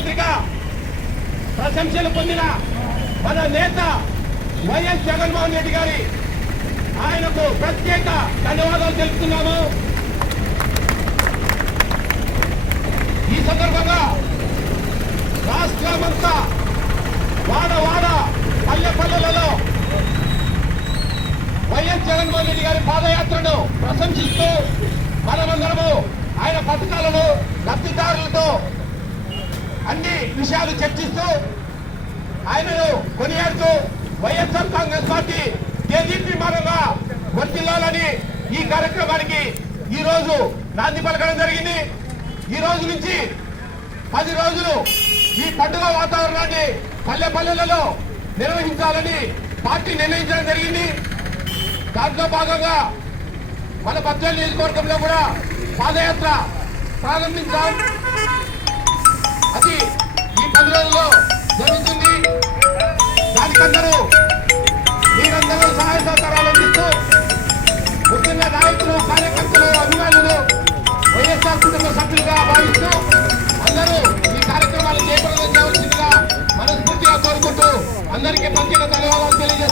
పత్రిక ప్రశంసలు పొందిన మన నేత వైఎస్ జగన్మోహన్ రెడ్డి గారి ఆయనకు ప్రత్యేక ధన్యవాదాలు తెలుపుతున్నాము. ఈ సందర్భంగా రాష్ట్రమంతా వాడ వాడ పల్లె పల్లెలలో వైఎస్ జగన్మోహన్ రెడ్డి గారి పాదయాత్రను ప్రశంసిస్తూ మనమందరము ఆయన పథకాలను అన్ని విషయాలు చర్చిస్తూ ఆయనను కొనియాడుతూ వైఎస్ఆర్ కాంగ్రెస్ పార్టీ దేదీప్యమానంగా వర్తిల్లాలని ఈ కార్యక్రమానికి ఈ రోజు నాంది పలకడం జరిగింది. ఈ రోజు నుంచి పది రోజులు ఈ పండుగ వాతావరణాన్ని పల్లె పల్లెలలో నిర్వహించాలని పార్టీ నిర్ణయించడం జరిగింది. దాంట్లో భాగంగా మన బద్వేలు నియోజకవర్గంలో కూడా పాదయాత్ర ప్రారంభించాం. నాయకులందరూ మీరందరూ సహాయ సహకారాలు అందిస్తూ ముఖ్యంగా నాయకులు కార్యకర్తలు అభిమానులు వైఎస్ఆర్ కుటుంబ సభ్యులుగా భావిస్తూ అందరూ ఈ కార్యక్రమాన్ని చేపట్టడం మనస్ఫూర్తిగా కోరుకుంటూ అందరికీ ప్రత్యేక ధన్యవాదాలు తెలియజేస్తారు